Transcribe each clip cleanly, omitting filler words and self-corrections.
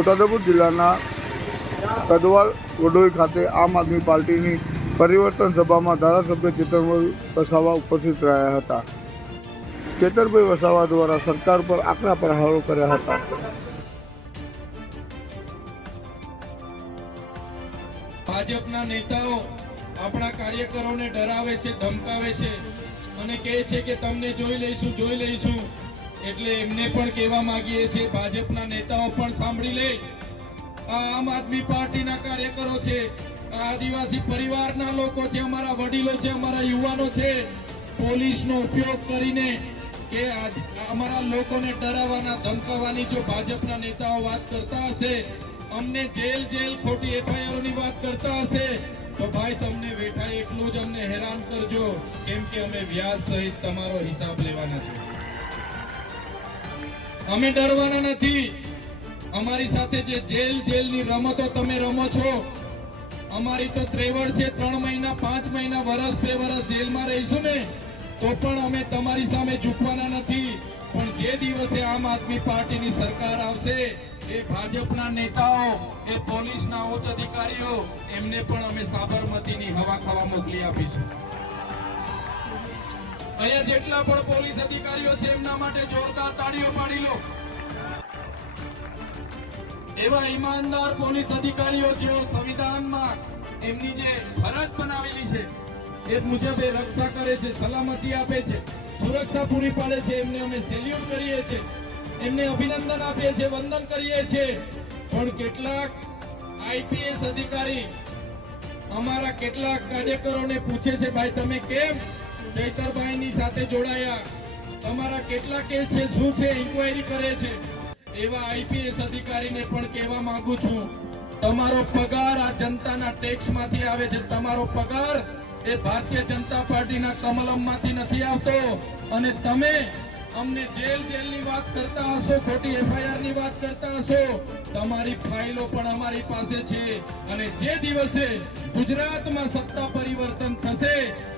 છોટાઉદેપુર જિલ્લાના કદવાલ વડોઈ ખાતે આમ આદમી પાર્ટીની પરિવર્તન સભામાં ધારાસભ્ય ચેતરભાઈ વસાવા ઉપસ્થિત રહ્યા હતા। ચેતરભાઈ વસાવા દ્વારા સરકાર પર આકરા પ્રહારો કર્યા હતા। ભાજપના નેતાઓ આપણા કાર્યકરોને ડરાવે છે, ધમકાવે છે અને કહે છે કે તમને જોઈ લઈશું। એટલે એમને પણ કહેવા માંગીએ છીએ, ભાજપના નેતાઓ પણ સાંભળી લે। આ આમ આદમી પાર્ટીના કાર્યકરો છે, આ આદિવાસી પરિવારના લોકો છે, અમારા વડીલો છે, અમારા યુવાનો છે। પોલીસનો ઉપયોગ કરીને કે અમારા લોકોને ડરાવવાના, ધમકાવવાની જો ભાજપના નેતાઓ વાત કરતા હશે, અમને જેલ ખોટી એફઆઈઆરની વાત કરતા હશે, તો ભાઈ તમને બેઠા એટલું જ અમને હેરાન કરજો, કેમ કે અમે વ્યાજ સહિત તમારો હિસાબ લેવાના છે। અમે ડરવાના નથી। અમારી સાથે જે જેલની રમતો તમે રમો છો, અમારી તો ત્રેવડ છે। 3 મહિના, 5 મહિના, વર્ષ, 2 વર્ષ જેલમાં રહીશું ને તો પણ અમે તમારી સામે ઝૂકવાના નથી। પણ જે દિવસે આમ આદમી પાર્ટીની સરકાર આવશે, એ ભાજપના નેતાઓ, એ પોલીસના ઉચ્ચ અધિકારીઓ, એમને પણ અમે સાબરમતીની હવા ખાવા મોકલી આપીશું। અહીંયા જેટલા પણ પોલીસ અધિકારીઓ છે એમના માટે જોરદાર તાળીઓ પાડી લો। એવા ઈમાનદાર પોલીસ અધિકારીઓ જેઓ સંવિધાનમાં એમની જે ફરજ બનાવેલી છે એ મુજબ એ રક્ષા કરે છે, સલામતી આપે છે, સુરક્ષા પૂરી પાડે છે, એમને અમે સેલ્યુટ કરીએ છીએ, એમને અભિનંદન આપીએ છીએ, વંદન કરીએ છીએ। પણ કેટલાક આઈપીએસ અધિકારી અમારા કેટલાક કાર્યકરોને પૂછે છે, ભાઈ તમે કેમ ચૈતરભાઈની સાથે જોડાયા, તમારા કેટલા કેસ છે, શું છે, ઇન્ક્વાયરી કરે છે। એવા આઈપીએસ અધિકારીને પણ કહેવા માંગુ છું, તમારો પગાર આ જનતાના ટેક્સમાંથી આવે છે। તમારો પગાર એ ભારતીય જનતા પાર્ટીના કમલમમાંથી નથી આવતો। અને તમે અમને જેલની વાત કરતા હશો, ખોટી એફઆઈઆરની વાત કરતા હશો, તમારી ફાઇલો પણ અમારી પાસે છે। અને જે દિવસે ગુજરાતમાં સત્તા પરિવર્તન થશે,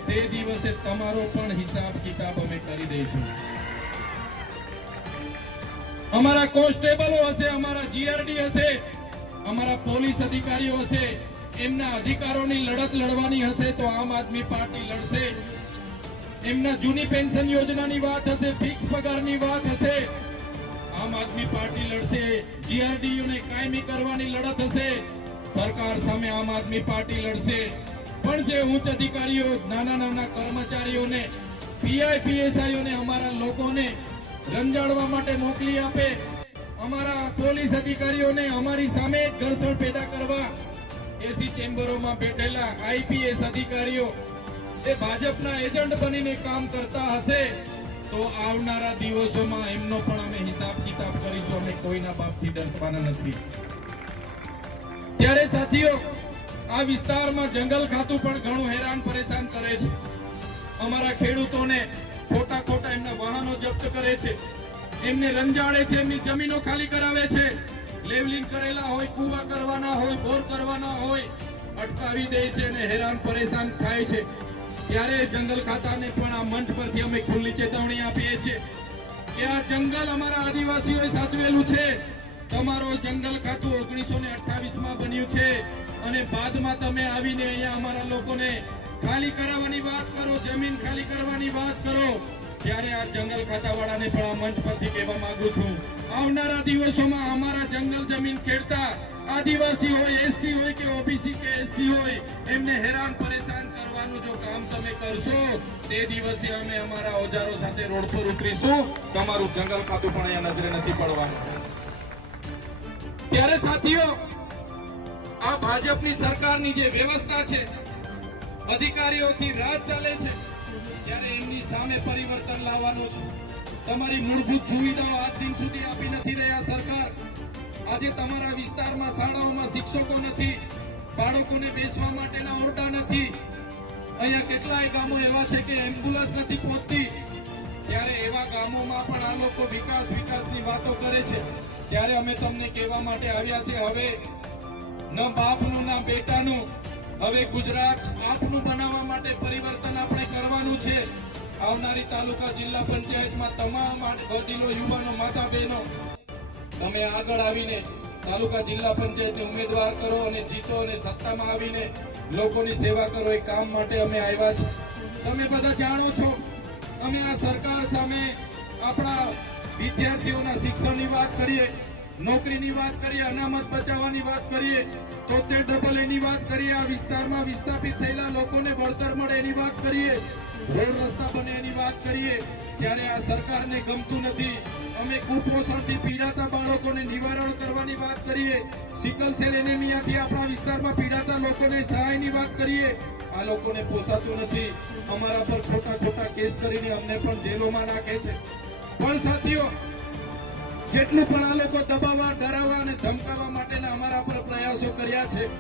તે દિવસે તમારો પણ હિસાબ કિતાબ અમે કરી દઈશું। અમારા કોન્સ્ટેબલો હશે, અમારા જીઆરડી હશે, અમારા પોલીસ અધિકારીઓ હશે, એમના અધિકારોની લડત લડવાની હશે તો આમ આદમી પાર્ટી લડશે। એમના જૂની પેન્શન યોજનાની વાત હશે, ફિક્સ પગારની વાત હશે, આમ આદમી પાર્ટી લડશે। જીઆરડીઓને કાયમી કરવાની લડત હશે, સરકાર સામે આમ આદમી પાર્ટી લડશે। પણ જે ઉચ્ચ અધિકારીઓ, નાના કર્મચારીઓને, પીઆઈ પીએસઆઈઓને, અમારા લોકોને રંજાડવા માટે મોકલી આપે, અમારા પોલીસ અધિકારીઓને અમારી સામે ઘર્ષણ પેદા કરવા એસી ચેમ્બરોમાં બેઠેલા આઈપીએસ અધિકારીઓ એ ભાજપના એજન્ટ બનીને કામ કરતા હશે, તો આવનારા દિવસોમાં એમનો પણ અમે હિસાબ કિતાબ કરીશું। અમે કોઈના બાપથી ડરવાના નથી। ત્યારે સાથીઓ, આ વિસ્તારમાં જંગલ ખાતું પણ ઘણું હેરાન પરેશાન કરે છે। અમારા ખેડૂતોને ખોટા એમના વાહનો જપ્ત કરે છે, એમને રંજાડે છે, એમની જમીનો ખાલી કરાવે છે, લેવલિંગ કરેલા હોય, કૂવા કરવાના હોય, બોર કરવાના હોય, અટકાવી દે છે અને હેરાન પરેશાન થાય છે। ત્યારે જંગલ ખાતાને પણ આ મંચ પરથી અમે ખુલ્લી ચેતવણી આપીએ છીએ કે આ જંગલ અમારા આદિવાસીઓએ સાચવેલું છે। તમારો જંગલ ખાતું 1928માં બન્યું છે અને બાદમાં તમે આવીને અહીંયા અમારા લોકોને ખાલી કરાવવાની વાત કરો, જમીન ખાલી કરવાની વાત કરો, ત્યારે આ જંગલ ખાતાવાળાને પણ આ મંચ પરથી કહેવા માંગુ છું, આવનારા દિવસોમાં અમારા જંગલ જમીન ખેડતા આદિવાસી હોય, એસટી હોય કે ઓબીસી કે એસસી હોય, એમને હેરાન પરેશાન કરવાનું જો કામ તમે કરશો, તે દિવસે અમે અમારા ઓજારો સાથે રોડ પર ઉતરીશું, તમારું જંગલ ખાતું પણ અહીંયા નજરે નથી પડવાનું। ત્યારે સાથીઓ, આ ભાજપની સરકારની જે વ્યવસ્થા છે, અધિકારીઓથી રાજ ચાલે છે, ત્યારે એમની સામે પરિવર્તન લાવવાનું છે। તમારી મૂળભૂત સુવિધાઓ આજ દિન સુધી આપી નથી રહ્યા સરકાર। આજે તમારા વિસ્તારમાં શાળાઓમાં શિક્ષકો નથી, બાળકોને બેસવા માટેના ઓરડા નથી, અહીંયા કેટલાય ગામો એવા છે કે એમ્બ્યુલન્સ નથી પહોંચતી। ત્યારે એવા ગામોમાં પણ આ લોકો વિકાસની વાતો કરે છે। ત્યારે અમે તમને કહેવા માટે આવ્યા છે, હવે ન બાપનું ના બેટાનું, હવે ગુજરાત આપનું બનાવવા માટે પરિવર્તન આપણે કરવાનું છે। આવનારી તાલુકા જિલ્લા પંચાયતમાં તમામ વડીલો, યુવાનો, માતા બહેનો તમે આગળ આવીને તાલુકા જિલ્લા પંચાયતને ઉમેદવાર કરો અને જીતો અને સત્તામાં આવીને લોકોની સેવા કરો. એ કામ માટે અમે આવ્યા છીએ. તમે બધા જાણો છો, અમે આ સરકાર સામે આપણા વિદ્યાર્થીઓના શિક્ષણની વાત કરીએ, નોકરીની વાત કરીએ, અનામત બચાવવાની વાત કરીએ, 73AA ની વાત કરીએ, આ વિસ્તારમાં વિસ્થાપિત થયેલા લોકોને વળતર મળે એની વાત કરીએ, રોડ રસ્તા બને એની વાત કરીએ, ત્યારે આ સરકારને ગમતું નથી. અમે કુપોષણથી પીડાતા બાળકોને નિવારણ કરવાની વાત કરીએ, સિકલ સેલ એનેમિયાથી આપણા વિસ્તારમાં પીડાતા લોકોને સહાયની વાત કરીએ. આ લોકોને પોસાતું નથી. અમારા પર ખોટા ખોટા કેસ કરીને અમને પણ જેલોમાં નાખે છે. પણ સાથીઓ, જેટલું પણ આ લોકો દબાવવા, ડરાવવા અને ધમકાવવા માટેના અમારા પર પ્રયાસો કર્યા છે,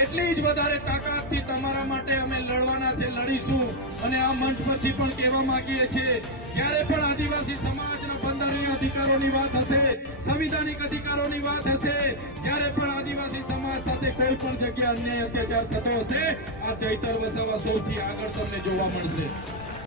એટલી જ વધારે તાકાતથી તમારા માટે અમે લડવાના છે, લડીશું. અને આ મંચ પરથી પણ કહેવા માંગીએ છીએ, જ્યારે પણ આદિવાસી સમાજના બંધારણીય અધિકારોની વાત હશે, સંવિધાનિક અધિકારોની વાત હશે, જ્યારે પણ આદિવાસી સમાજ સાથે કોઈ પણ જગ્યા અન્યાય અત્યાચાર થતો હશે, આ ચૈતર વસાવા સૌથી આગળ તમને જોવા મળશે.